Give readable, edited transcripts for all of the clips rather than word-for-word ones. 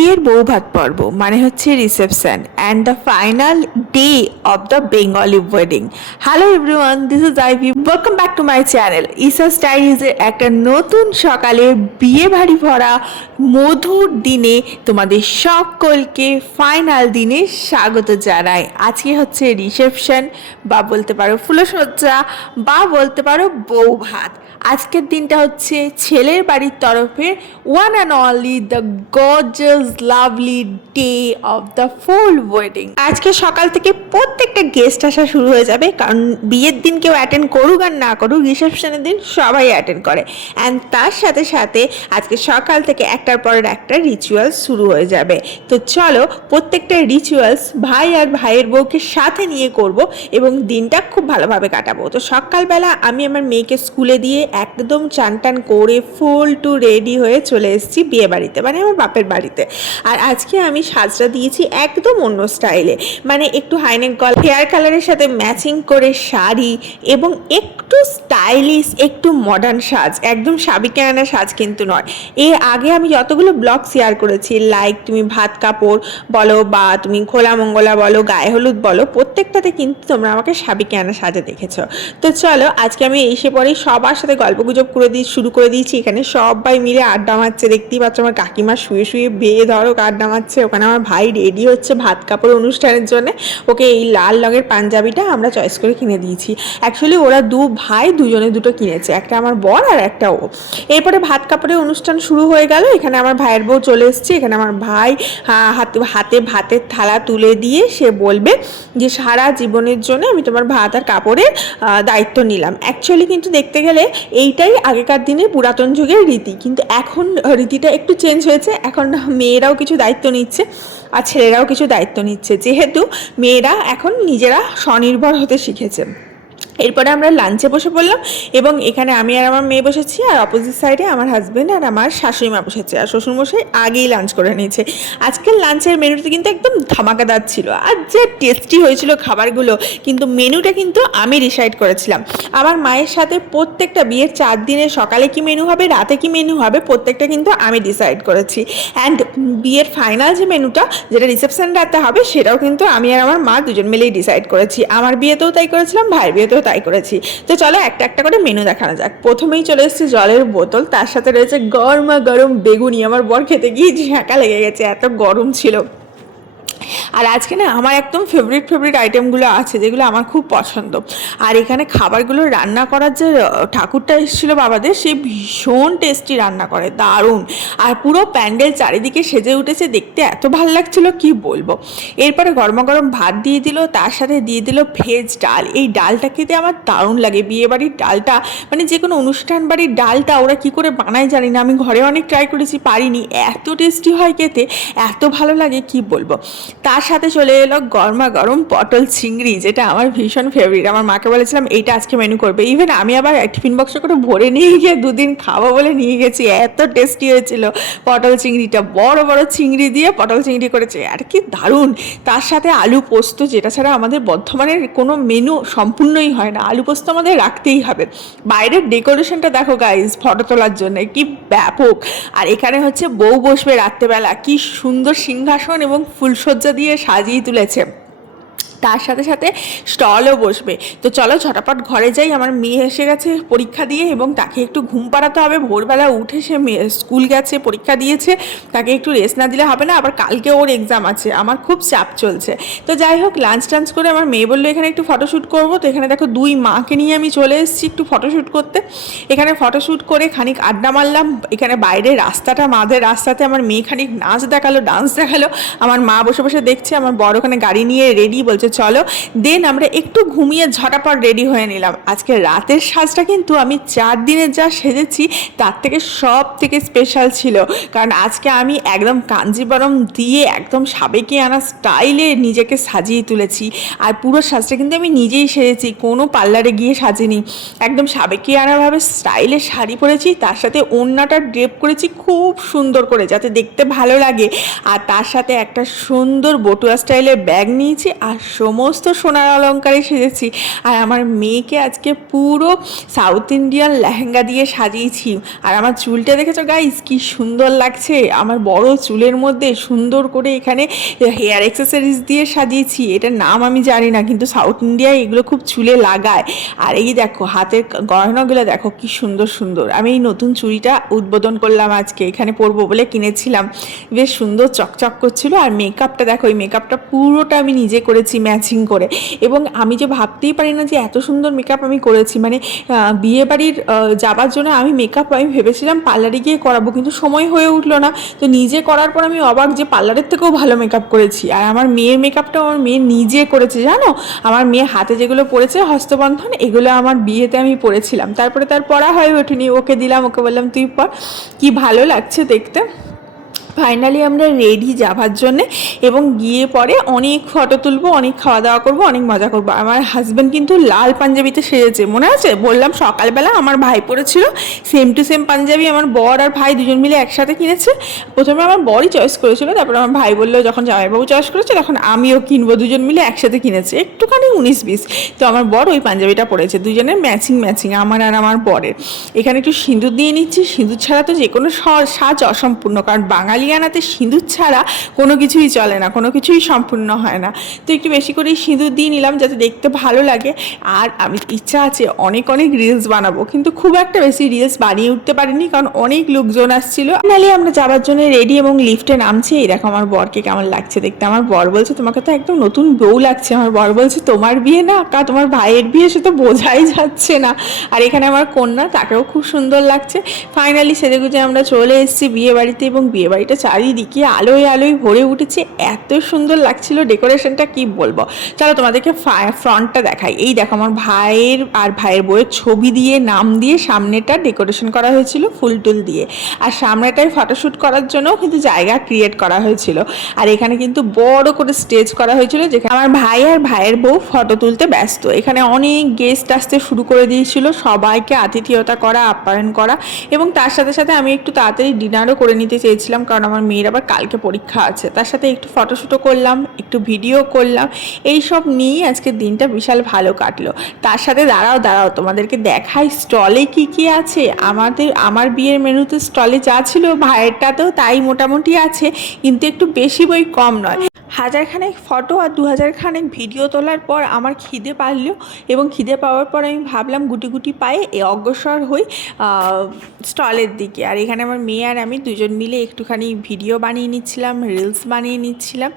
বিয়ের বৌভাত পর্ব মানে হচ্ছে reception and the final day of the Bengali wedding. Hello everyone, this is Ivy, welcome back to my channel ইসা স্টাইলিজের একটা নতুন সকালে বিয়ে ভাড়ি ভরা মধুর দিনে তোমাদের সকলকে ফাইনাল দিনে স্বাগত জানাই। আজকে হচ্ছে রিসেপশন বা বলতে পারো ফুলসজ্জা বা বলতে পারো বৌভাত। আজকের দিনটা হচ্ছে ছেলের বাড়ির তরফে one and only the gorgeous lovely day of the full wedding. আজকে সকাল থেকে প্রত্যেকটা গেস্ট আসা শুরু হয়ে যাবে, কারণ বিয়ের দিন কেউ অ্যাটেন্ড করুক আর না করুক, রিসেপশনের দিন সবাই অ্যাটেন্ড করে। অ্যান্ড তার সাথে সাথে আজকে সকাল থেকে একটার পরের একটা রিচুয়ালস শুরু হয়ে যাবে। তো চলো প্রত্যেকটা রিচুয়ালস ভাই আর ভাইয়ের বউকে সাথে নিয়ে করব এবং দিনটা খুব ভালোভাবে কাটাবো। তো সকালবেলা আমি আমার মেয়েকে স্কুলে দিয়ে একদম চান টান করে ফুল টু রেডি হয়ে চলে এসেছি বিয়ে বাড়িতে, মানে আমার বাপের বাড়িতে। আর আজকে আমি সাজটা দিয়েছি একদম অন্য স্টাইলে, মানে একটু হাইনেক গলা, হেয়ার কালারের সাথে ম্যাচিং করে শাড়ি এবং একটু স্টাইলিশ একটু মডার্ন সাজ, একদম সাবিকে আনা সাজ কিন্তু নয়। এর আগে আমি যতগুলো ব্লগ শেয়ার করেছি, লাইক তুমি ভাত কাপড় বলো বা তুমি খোলা মঙ্গলা বলো, গায়ে হলুদ বলো, প্রত্যেকটাতে কিন্তু তোমরা আমাকে সাবিকে আনা সাজে দেখেছো। তো চলো আজকে আমি এসে পরেই সবার সাথে গল্পগুজব শুরু করে দিয়েছি। এখানে সবাই মিলে আড্ডা মারছে, দেখতেই পাচ্ছ আমার কাকিমা শুয়ে শুয়ে বেয়ে ধরো আড্ডা মারছে। ওখানে আমার ভাই রেডি হচ্ছে ভাত কাপড় অনুষ্ঠানের জন্য। ওকে এই লাল রঙের পাঞ্জাবিটা আমরা চয়েস করে কিনে দিয়েছি। অ্যাকচুয়ালি ওরা দু ভাই দুজনে দুটো কিনেছে, একটা আমার বর আর একটা ও। এরপরে ভাত কাপড়ের অনুষ্ঠান শুরু হয়ে গেল। এখানে আমার ভাইয়ের বউ চলে এসছে। এখানে আমার ভাই হাতে ভাতের থালা তুলে দিয়ে সে বলবে যে সারা জীবনের জন্য আমি তোমার ভাত আর কাপড়ের দায়িত্ব নিলাম। অ্যাকচুয়ালি কিন্তু দেখতে গেলে এইটাই আগেকার দিনের পুরাতন যুগের রীতি, কিন্তু এখন রীতিটা একটু চেঞ্জ হয়েছে। এখন মেয়েরাও কিছু দায়িত্ব নিচ্ছে আর ছেলেরাও কিছু দায়িত্ব নিচ্ছে, যেহেতু মেয়েরা এখন নিজেরা স্বনির্ভর হতে শিখেছে। এরপরে আমরা লাঞ্চে বসে পড়লাম এবং এখানে আমি আর আমার মেয়ে বসেছি, আর অপোজিট সাইডে আমার হাজব্যান্ড আর আমার শাশুড়ি মা বসেছে, আর শ্বশুরমশাই আগেই লাঞ্চ করে নিয়েছে। আজকের লাঞ্চের মেনুতে কিন্তু একদম ধামাকাদার ছিল, আর যে টেস্টি হয়েছিল খাবারগুলো, কিন্তু মেনুটা কিন্তু আমি ডিসাইড করেছিলাম। আমার মায়ের সাথে প্রত্যেকটা বিয়ের 4 দিনে সকালে কি মেনু হবে, রাতে কি মেনু হবে, প্রত্যেকটা কিন্তু আমি ডিসাইড করেছি। অ্যান্ড বিয়ের ফাইনাল যে মেনুটা, যেটা রিসেপশন রাতে হবে, সেটাও কিন্তু আমি আর আমার মা দুজন মিলেই ডিসাইড করেছি। আমার বিয়েতেও তাই করেছিলাম, ভাইয়ের বিয়েতেও তাই করেছি। তো চলো একটা একটা করে মেনু দেখানো যাক। প্রথমেই চলে এসেছি জলের বোতল, তার সাথে রয়েছে গরমা গরম বেগুনি। আমার বর খেতে গিয়ে ঝাঁকা লেগে গেছে, এত গরম ছিল। আর আজকে না আমার একদম ফেভারিট আইটেমগুলো আছে যেগুলো আমার খুব পছন্দ। আর এখানে খাবারগুলো রান্না করার যে ঠাকুরটা এসেছিলো বাবাদের, সে ভীষণ টেস্টি রান্না করে, দারুণ। আর পুরো প্যান্ডেল চারিদিকে সেজে উঠেছে, দেখতে এত ভালো লাগছিল কি বলবো। এরপরে গরমা গরম ভাত দিয়ে দিল, তার সাথে দিয়ে দিল ভেজ ডাল। এই ডালটা খেতে আমার দারুণ লাগে। বিয়েবাড়ির ডালটা, মানে যে কোনো অনুষ্ঠান বাড়ির ডালটা ওরা কী করে বানায় জানি না, আমি ঘরে অনেক ট্রাই করেছি, পারিনি। এত টেস্টি হয় খেতে, এত ভালো লাগে কি বলবো। তার সাথে চলে এলো গরমা গরম পটল চিংড়ি, যেটা আমার ভীষণ ফেভারিট। আমার মাকে বলেছিলাম এইটা আজকে মেনু করবে। ইভেন আমি আবার টিফিন বক্সে করে ভরে নিয়ে গিয়ে দুদিন খাবো বলে নিয়ে গেছি, এত টেস্টি হয়েছিল পটল চিংড়িটা। বড় বড় চিংড়ি দিয়ে পটল চিংড়ি করেছে, আর কি দারুণ। তার সাথে আলু পোস্ত, যেটা ছাড়া আমাদের বর্ধমানের কোনো মেনু সম্পূর্ণই হয় না। আলু পোস্ত আমাদের রাখতেই হবে। বাইরের ডেকোরেশনটা দেখো গাইজ, ফটো তোলার জন্য কি ব্যাপক। আর এখানে হচ্ছে বউ বসবে রাত্রেবেলা, কি সুন্দর সিংহাসন এবং ফুলসজ্জা দিয়ে সাজিয়ে তুলেছে। তার সাথে সাথে স্টলও বসবে। তো চলো ঝটাপট ঘরে যাই, আমার মেয়ে এসে গেছে পরীক্ষা দিয়ে এবং তাকে একটু ঘুম পাড়াতে হবে। ভোরবেলা উঠে সে স্কুল গেছে, পরীক্ষা দিয়েছে, তাকে একটু রেস্ট না দিলে হবে না। আবার কালকে ওর এক্সাম আছে, আমার খুব চাপ চলছে। তো যাই হোক, লাঞ্চ টাঞ্চ করে আমার মেয়ে বললো এখানে একটু ফটোশ্যুট করবো। তো এখানে দেখো দুই মাকে নিয়ে আমি চলে এসেছি একটু ফটোশ্যুট করতে। এখানে ফটোশ্যুট করে খানিক আড্ডা মারলাম। এখানে বাইরে রাস্তাটা, মাদের রাস্তাতে আমার মেয়ে খানিক নাচ দেখালো, ডান্স দেখালো। আমার মা বসে বসে দেখছে, আমার বড় ওখানে গাড়ি নিয়ে রেডি, বলছে চলো। দেন আমরা একটু ঘুমিয়ে ঝটাপট রেডি হয়ে নিলাম। আজকে রাতের সাজটা কিন্তু আমি 4 দিনে যা সেজেছি তার থেকে সব থেকে স্পেশাল ছিল, কারণ আজকে আমি একদম কাঞ্জিবরম দিয়ে একদম সাবেকি আনা স্টাইলে নিজেকে সাজিয়ে তুলেছি। আর পুরো সাজটা কিন্তু আমি নিজেই সেজেছি, কোনো পার্লারে গিয়ে সাজিনি। একদম সাবেকি আনাভাবে স্টাইলে শাড়ি পরেছি, তার সাথে ওড়নাটা ড্রেপ করেছি খুব সুন্দর করে, যাতে দেখতে ভালো লাগে। আর তার সাথে একটা সুন্দর বটুয়া স্টাইলের ব্যাগ নিয়েছি, আর সমস্ত সোনার অলংকারে সেজেছি। আর আমার মেয়েকে আজকে পুরো সাউথ ইন্ডিয়ান লেহেঙ্গা দিয়ে সাজিয়েছি। আর আমার চুলটা দেখেছো গাইস কি সুন্দর লাগছে, আমার বড় চুলের মধ্যে সুন্দর করে এখানে হেয়ার অ্যাক্সেসরিজ দিয়ে সাজিয়েছি। এটার নাম আমি জানি না, কিন্তু সাউথ ইন্ডিয়ায় এগুলো খুব চুলে লাগায়। আর এই দেখো হাতের গয়নাগুলো দেখো কি সুন্দর সুন্দর। আমি এই নতুন চুড়িটা উদ্বোধন করলাম আজকে, এখানে পরবো বলে কিনেছিলাম, বেশ সুন্দর চকচক করছিল। আর মেকআপটা দেখো, এই মেকআপটা পুরোটা আমি নিজে করেছি ম্যাচিং করে। এবং আমি যে ভাবতেই পারি না যে এত সুন্দর মেকআপ আমি করেছি, মানে বিয়ে বাড়ির যাবার জন্য আমি মেকআপ আমি ভেবেছিলাম পার্লারে গিয়ে করাবো, কিন্তু সময় হয়ে উঠলো না। তো নিজে করার পর আমি অবাক যে পার্লারের থেকেও ভালো মেকআপ করেছি। আর আমার মেয়ের মেকআপটাও আমার মেয়ে নিজে করেছে জানো। আমার মেয়ে হাতে যেগুলো পরেছে হস্তবন্ধন, এগুলো আমার বিয়েতে আমি পরেছিলাম, তারপরে তার পরা হয়ে ওঠেনি, ওকে দিলাম, ওকে বললাম তুই পর, কি ভালো লাগছে দেখতে। ফাইনালি আমরা রেডি যাবার জন্যে, এবং গিয়ে পরে অনেক ফটো তুলবো, অনেক খাওয়া দাওয়া করবো, অনেক মজা করবো। আমার হাজব্যান্ড কিন্তু লাল পাঞ্জাবিতে সেজেছে, মনে আছে বললাম সকালবেলা আমার ভাই পরেছিল সেম টু সেম পাঞ্জাবি, আমার বর আর ভাই দুজন মিলে একসাথে কিনেছে। প্রথমে আমার বরই চয়েস করেছিল, তারপর আমার ভাই বললো যখন জামাইবাবু চয়েস করেছে তখন আমিও কিনবো, দুজন মিলে একসাথে কিনেছে, একটুখানি 19-20। তো আমার বর ওই পাঞ্জাবিটা পরেছে, দুজনের ম্যাচিং ম্যাচিং, আমার আর আমার বরের। এখানে একটু সিঁদুর দিয়ে নিচ্ছি, সিঁদুর ছাড়া তো যে কোনো সাজ অসম্পূর্ণ, কারণ বাঙালিয়ানাতে সিঁদুর ছাড়া কোনো কিছুই চলে না, কোনো কিছুই সম্পূর্ণ হয় না। তো একটু বেশি করেই সিঁদুর দিয়ে নিলাম যাতে দেখতে ভালো লাগে। আর আমি ইচ্ছা আছে অনেক অনেক রিলস বানাবো, কিন্তু খুব একটা বেশি রিলস বানিয়ে উঠতে পারিনি কারণ অনেক লোকজন আসছিল। ফাইনালি আমরা যাবার জন্য রেডি এবং লিফটে নামছি। এই দেখো আমার বরকে কেমন লাগছে দেখতে। আমার বর বলছে তোমাকে তো একদম নতুন বউ লাগছে। আমার বর বলছে তোমার বিয়ে না কা তোমার ভাইয়ের বিয়ে, সে তো বোঝাই যাচ্ছে না। আর এখানে আমার কন্যা, তাকেও খুব সুন্দর লাগছে। ফাইনালি সেজেগুজে আমরা চলে এসেছি বিয়ে বাড়িতে, এবং বিয়ে বাড়িটা চারিদিকে আলোয় আলোয় ভরে উঠেছে, এত সুন্দর লাগছিল ডেকোরেশনটা কি বলবো। চলো তোমাদেরকে ফ্রন্টটা দেখাই। এই দেখো আমার ভাইয়ের আর ভাইয়ের বউয়ের ছবি দিয়ে নাম দিয়ে সামনেটা ডেকোরেশন করা হয়েছিল ফুল টুল দিয়ে, আর সামনেটায় ফটোশ্যুট করার জন্যও কিন্তু জায়গা ক্রিয়েট করা হয়েছিল। আর এখানে কিন্তু বড় করে স্টেজ করা হয়েছিল, যেখানে আমার ভাই আর ভাইয়ের বউ ফটো তুলতে ব্যস্ত। এখানে অনেক গেস্ট আসতে শুরু করে দিয়েছিল, সবাইকে আতিথেয়তা করা, আপ্যায়ন করা, এবং তার সাথে সাথে আমি একটু তাড়াতাড়ি ডিনারও করে নিতে চেয়েছিলাম কারণ আমার মেয়ের আবার কালকে পরীক্ষা আছে। তার সাথে একটু ফটোশ্যুটও করলাম, একটু ভিডিও করলাম, এই সব নিয়েই আজকের দিনটা বিশাল ভালো কাটলো। তার সাথে দাঁড়াও তোমাদেরকে দেখাই স্টলে কি কি আছে। আমার বিয়ের মেনুতে স্টলে যা ছিল ভাইয়েরটাতেও তাই মোটামুটি আছে, কিন্তু একটু বেশি বই কম নয়। 1000 খানেক ফটো আর 2000 খানেক ভিডিও তোলার পর আমার খিদে পারলো, এবং খিদে পাওয়ার পর আমি ভাবলাম গুটি গুটি পায়ে অগ্রসর হই স্টলের দিকে। আর এখানে আমার মেয়ে আর আমি দুজন মিলে একটুখানি ভিডিও বানিয়ে নিচ্ছিলাম, রিলস বানিয়ে নিচ্ছিলাম।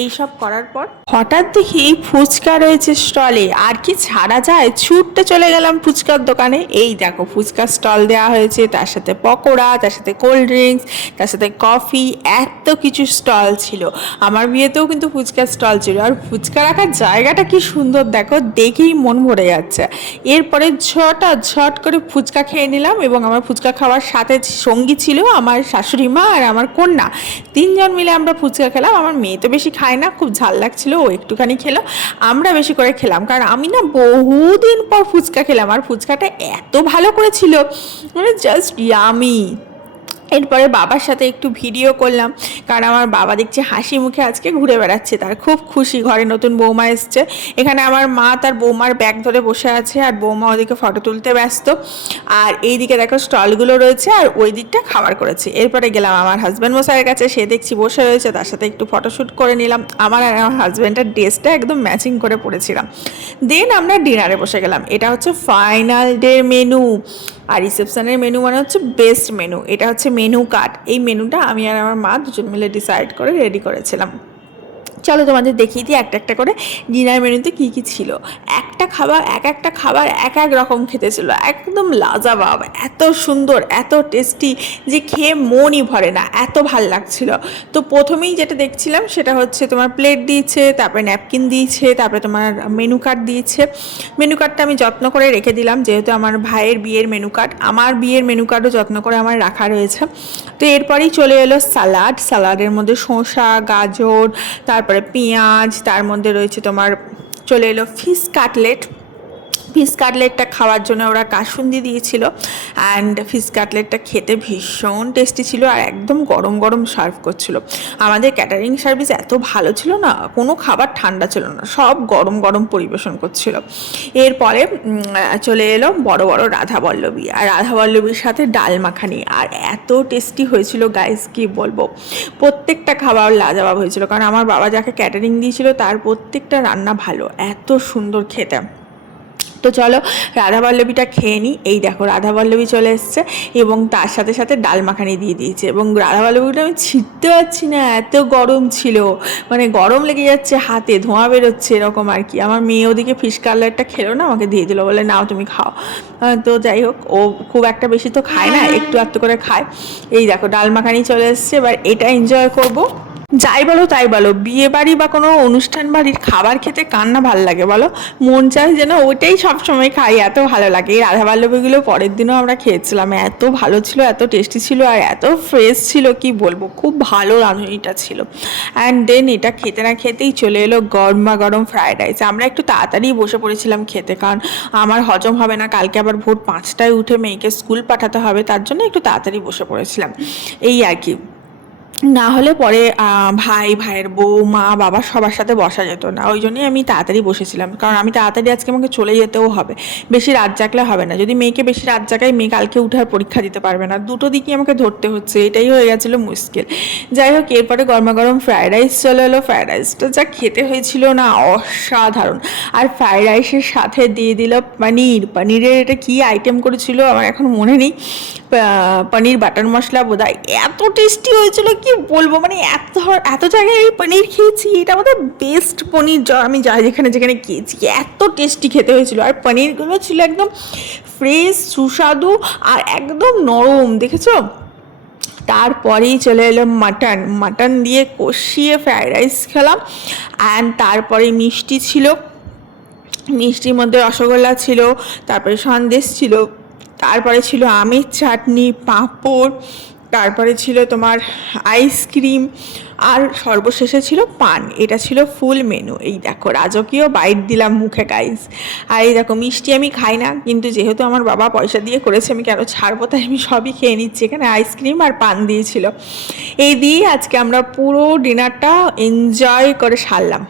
এই সব করার পর হঠাৎ দেখি ফুচকা রয়েছে স্টলে, আর কি ছাড়া যায়, ছুটতে চলে গেলাম ফুচকার দোকানে। এই দেখো ফুচকার স্টল দেওয়া হয়েছে, তার সাথে পকোড়া, তার সাথে কোল্ড ড্রিঙ্কস, তার সাথে কফি, এত কিছু স্টল ছিল। আমার বিয়েতেও কিন্তু ফুচকার স্টল ছিল, আর ফুচকা রাখার জায়গাটা কি সুন্দর দেখো, দেখেই মন ভরে যাচ্ছে। এরপরে ঝট করে ফুচকা খেয়ে নিলাম, এবং আমার ফুচকা খাওয়ার সাথে সঙ্গী ছিল আমার শাশুড়ি মা আর আমার কন্যা, তিনজন মিলে আমরা ফুচকা খেলাম। আমার মেয়ে তো বেশি খায় না, খুব ঝাল লাগছিল, ও একটুখানি খেলো, আমরা বেশি করে খেলাম, কারণ আমি না বহুদিন পর ফুচকা খেলাম, আর ফুচকাটা এত ভালো করেছিল, মানে জাস্ট ইয়ামি। এরপরে বাবার সাথে একটু ভিডিও করলাম, কারণ আমার বাবা দেখছে হাসি মুখে আজকে ঘুরে বেড়াচ্ছে, তার খুব খুশি, ঘরে নতুন বৌমা এসছে। এখানে আমার মা তার বৌমার ব্যাগ ধরে বসে আছে, আর বৌমা ওদিকে ফটো তুলতে ব্যস্ত। আর এই দিকে দেখো স্টলগুলো রয়েছে, আর ওই দিকটা খাবার করেছে। এরপরে গেলাম আমার হাজব্যান্ড মশাইয়ের কাছে, সে দেখছি বসে রয়েছে, তার সাথে একটু ফটোশ্যুট করে নিলাম। আমার আর আমার হাজব্যান্ডের ড্রেসটা একদম ম্যাচিং করে পড়েছিলাম। দেন আমরা ডিনারে বসে গেলাম। এটা হচ্ছে ফাইনাল ডে মেনু, আর রিসেপশনের মেনু মানে হচ্ছে বেস্ট মেনু। এটা হচ্ছে মেনু কার্ড। এই মেনুটা আমি আর আমার মা দুজন মিলে ডিসাইড করে রেডি করেছিলাম। চলো তোমাদের দেখিয়ে দিই একটা একটা করে ডিনার মেনুতে কী কী ছিল। একটা খাবার এক এক রকম খেতে ছিল, একদম লাজবাব, এত সুন্দর, এত টেস্টি যে খেয়ে মনই ভরে না, এত ভাল লাগছিল। তো প্রথমেই যেটা দেখছিলাম সেটা হচ্ছে তোমার প্লেট দিয়েছে, তারপরে ন্যাপকিন দিয়েছে, তারপরে তোমার মেনু কার্ড দিয়েছে। মেনু কার্ডটা আমি যত্ন করে রেখে দিলাম, যেহেতু আমার ভাইয়ের বিয়ের মেনু কার্ড, আমার বিয়ের মেনু কার্ডও যত্ন করে আমার রাখা রয়েছে। তো এরপরেই চলে এলো সালাডের মধ্যে শসা, গাজর, তারপরে পেঁয়াজ, তার মধ্যে রয়েছে তোমার চলে এলো ফিশ কাটলেট, ফিশ কাটলেটটা খাওয়ার জন্য ওরা কাসুন্দি দিয়েছিল। অ্যান্ড ফিশ কাটলেটটা খেতে ভীষণ টেস্টি ছিল আর একদম গরম গরম সার্ভ করছিল। আমাদের ক্যাটারিং সার্ভিস এত ভালো ছিল না, কোনো খাবার ঠান্ডা ছিল না, সব গরম গরম পরিবেশন করছিল। এরপরে চলে এলো বড় বড় রাধাবল্লভী, আর রাধাবল্লভীর সাথে ডাল মাখানি, আর এত টেস্টি হয়েছিল গাইস কি বলবো। প্রত্যেকটা খাবার লাজবাব হয়েছিল, কারণ আমার বাবা যাকে ক্যাটারিং দিয়েছিল তার প্রত্যেকটা রান্না ভালো, এত সুন্দর খেতে। তো চলো রাধাবল্লভীটা খেয়ে নিই। এই দেখো রাধাবল্লভী চলে এসছে এবং তার সাথে সাথে ডাল মাখানি দিয়ে দিয়েছে, এবং রাধাবল্লভীটা আমি ছিটতে পারছি না, এত গরম ছিল, মানে গরম লেগে যাচ্ছে হাতে, ধোঁয়া বেরোচ্ছে এরকম আর কি। আমার মেয়ে ওদিকে ফিশ কাটলেটটা খেলো না, আমাকে দিয়ে দিলো, বলে নাও তুমি খাও। তো যাই হোক, ও খুব একটা বেশি তো খায় না, একটু আধটু করে খায়। এই দেখো ডাল মাখানি চলে এসছে, এবার এটা এনজয় করবো। যাই বলো তাই বলো, বিয়ে বাড়ি বা কোনো অনুষ্ঠান বাড়ির খাবার খেতে কার না ভালো লাগে বলো, মন চায় যেন ওইটাই সবসময় খাই, এত ভালো লাগে। এই রাধাবল্লভীগুলো পরের দিনও আমরা খেয়েছিলাম, এত ভালো ছিল, এত টেস্টি ছিল আর এত ফ্রেশ ছিল কি বলবো, খুব ভালো রাঁধুনিটা ছিল। অ্যান্ড দেন এটা খেতে না খেতেই চলে এলো গরমা গরম ফ্রায়েড রাইস। আমরা একটু তাড়াতাড়ি বসে পড়েছিলাম খেতে, কারণ আমার হজম হবে না, কালকে আবার ভোর 5টায় উঠে মেয়েকে স্কুল পাঠাতে হবে, তার জন্য একটু তাড়াতাড়ি বসে পড়েছিলাম এই আর কি। না হলে পরে ভাইয়ের বউ, মা, বাবা সবার সাথে বসা যেত না, ওই জন্যই আমি তাড়াতাড়ি বসেছিলাম, কারণ আমি তাড়াতাড়ি আজকে আমাকে চলে যেতেও হবে, বেশি রাত জাগলে হবে না। যদি মেয়েকে বেশি রাত জাগাই, মেয়ে কালকে উঠে আর পরীক্ষা দিতে পারবে না, দুটো দিকই আমাকে ধরতে হচ্ছে, এটাই হয়ে গেছিলো মুশকিল। যাই হোক, এরপরে গরমা গরম ফ্রায়েড রাইস চলে এলো। ফ্রায়েড রাইসটা যা খেতে হয়েছিল না, অসাধারণ। আর ফ্রায়েড রাইসের সাথে দিয়ে দিল পনিরের এটা কী আইটেম করেছিল আমার এখন মনে নেই, পনির বাটার মশলা বোধহয়, এত টেস্টি হয়েছিল কি বলবো, মানে এত জায়গায় এই পনির খেয়েছি, এটা আমাদের বেস্ট পনির আমি যেখানে যেখানে খেয়েছি, এত টেস্টি খেতে হয়েছিল। আর পনিরগুলো ছিল একদম ফ্রেশ, সুস্বাদু আর একদম নরম, দেখেছো। তারপরেই চলে এলো মাটন দিয়ে কষিয়ে ফ্রায়েড রাইস খেলাম। অ্যান্ড তারপরে মিষ্টি ছিল, মিষ্টির মধ্যে রসগোল্লা ছিল, তারপরে সন্দেশ ছিল, তারপরে ছিল আমের চাটনি, পাঁপড়, তারপরে ছিল তোমার আইসক্রিম, আর সর্বশেষে ছিল পান। এটা ছিল ফুল মেনু। এই দেখো রাজকীয় বাইট দিলাম মুখে গাইস। আর এই দেখো মিষ্টি আমি খাই না, কিন্তু যেহেতু আমার বাবা পয়সা দিয়ে করেছে আমি কেন ছাড়বো, তাই আমি সবই খেয়ে নিচ্ছি। এখানে আইসক্রিম আর পান দিয়েছিল। এই দিয়েই আজকে আমরা পুরো ডিনারটা এনজয় করে সারলাম।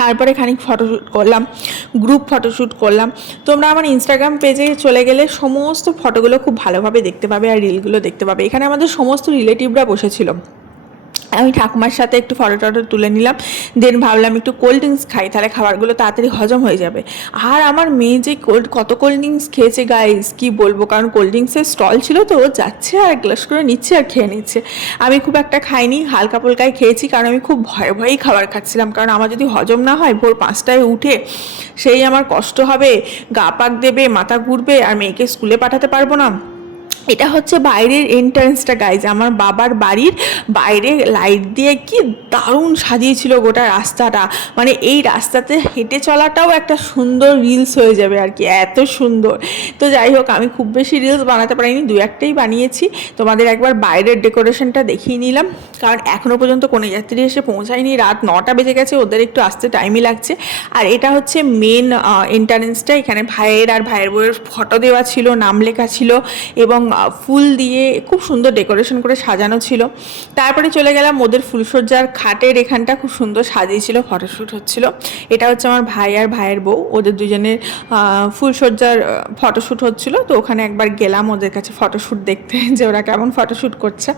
তারপরে খানিক ফটোশ্যুট করলাম, গ্রুপ ফটোশ্যুট করলাম। তোমরা আমার ইনস্টাগ্রাম পেজে চলে গেলে সমস্ত ফটোগুলো খুব ভালোভাবে দেখতে পাবে আর রিলগুলো দেখতে পাবে। এখানে আমাদের সমস্ত রিলেটিভরা বসেছিল, আমি ঠাকুমার সাথে একটু ফটো টটো তুলে নিলাম। দেন ভাবলাম একটু কোল্ড ড্রিঙ্কস খাই, তাহলে খাবারগুলো তাড়াতাড়ি হজম হয়ে যাবে। আর আমার মেয়ে যে কত কোল্ড ড্রিঙ্কস খেয়েছে গাইস কি বলবো, কারণ কোল্ড ড্রিঙ্কসের স্টল ছিল তো, ও যাচ্ছে আর গ্লাস করে নিচ্ছে আর খেয়ে নিচ্ছে। আমি খুব একটা খাইনি, হালকা ফুলকাই খেয়েছি, কারণ আমি খুব ভয়ে ভয়েই খাবার খাচ্ছিলাম, কারণ আমার যদি হজম না হয় ভোর 5টায় উঠে সেই আমার কষ্ট হবে, গা পাক দেবে, মাথা ঘুরবে, আর মেয়েকে স্কুলে পাঠাতে পারবো না। এটা হচ্ছে বাইরের এন্ট্রান্সটা গাইজ, আমার বাবার বাড়ির বাইরে লাইট দিয়ে কি দারুণ সাজিয়েছিল গোটা রাস্তাটা, মানে এই রাস্তাতে হেঁটে চলাটাও একটা সুন্দর রিলস হয়ে যাবে আর কি, এত সুন্দর। তো যাই হোক, আমি খুব বেশি রিলস বানাতে পারিনি, দু একটাই বানিয়েছি। তোমাদের একবার বাইরের ডেকোরেশনটা দেখিয়ে নিলাম, কারণ এখনও পর্যন্ত কোনো যাত্রী এসে পৌঁছায়নি, রাত 9টা বেজে গেছে, ওদের একটু আসতে টাইমই লাগছে। আর এটা হচ্ছে মেন এন্ট্রান্সটা, এখানে ভাইয়ের আর ভাইয়ের বউয়ের ফটো দেওয়া ছিল, নাম লেখা ছিল, এবং ফুল দিয়ে খুব সুন্দর ডেকোরেশন করে সাজানো ছিল। তারপরে চলে গেলাম ওদের ফুলসজ্জার খাটের এখানটা, খুব সুন্দর সাজিয়েছিল, ফটোশ্যুট হচ্ছিল। এটা হচ্ছে আমার ভাই আর ভাইয়ের বউ, ওদের দুজনের ফুলসজ্জার ফটোশ্যুট হচ্ছিল। তো ওখানে একবার গেলাম ওদের কাছে ফটোশ্যুট দেখতে, যে ওরা কেমন ফটোশ্যুট করছে।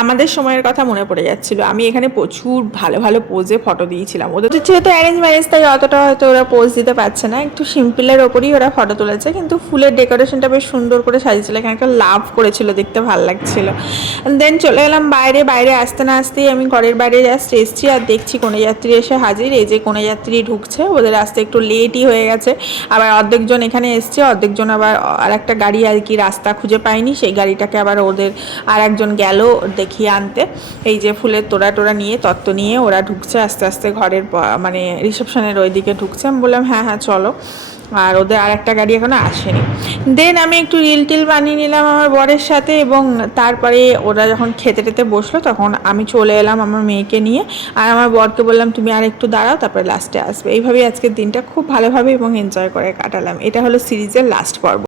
আমাদের সময়ের কথা মনে পড়ে যাচ্ছিল, আমি এখানে প্রচুর ভালো ভালো পোজে ফটো দিয়েছিলাম। ওদের যেহেতু অ্যারেঞ্জ ম্যারেজ, তাই অতটা হয়তো ওরা পোজ দিতে পারছে না, একটু সিম্পলের ওপরই ওরা ফটো তুলেছে, কিন্তু ফুলের ডেকোরেশনটা বেশ সুন্দর করে সাজিয়েছিল, এখানে একটা লাভ করেছিল, দেখতে ভালো লাগছিল। দেন চলে এলাম বাইরে আসতে না আসতেই আমি ঘরের বাইরে জাস্ট এসেছি, আর দেখছি কনে যাত্রী এসে হাজির। এই যে কনে যাত্রী ঢুকছে, ওদের আসতে একটু লেটই হয়ে গেছে। আবার অর্ধেকজন এখানে এসছে, অর্ধেকজন আবার আর একটা গাড়ি আর কি রাস্তা খুঁজে পায়নি, সেই গাড়িটাকে আবার ওদের আর একজন গেল দেখিয়ে আনতে। এই যে ফুলের তোড়া নিয়ে তত্ত্ব নিয়ে ওরা ঢুকছে আস্তে আস্তে ঘরের, মানে রিসেপশনের ওই দিকে ঢুকছে। আমি বললাম হ্যাঁ চলো। আর ওদের আর একটা গাড়ি এখনো আসেনি। দেন আমি একটু রিল টিল বানিয়ে নিলাম আমার বরের সাথে, এবং তারপরে ওরা যখন খেতে টেতে বসলো তখন আমি চলে এলাম আমার মেয়েকে নিয়ে। আর আমার বরকে বললাম তুমি আর একটু দাঁড়াও, তারপরে লাস্টে আসবে। এইভাবেই আজকের দিনটা খুব ভালোভাবে এবং এনজয় করে কাটালাম। এটা হলো সিরিজের লাস্ট পর্ব।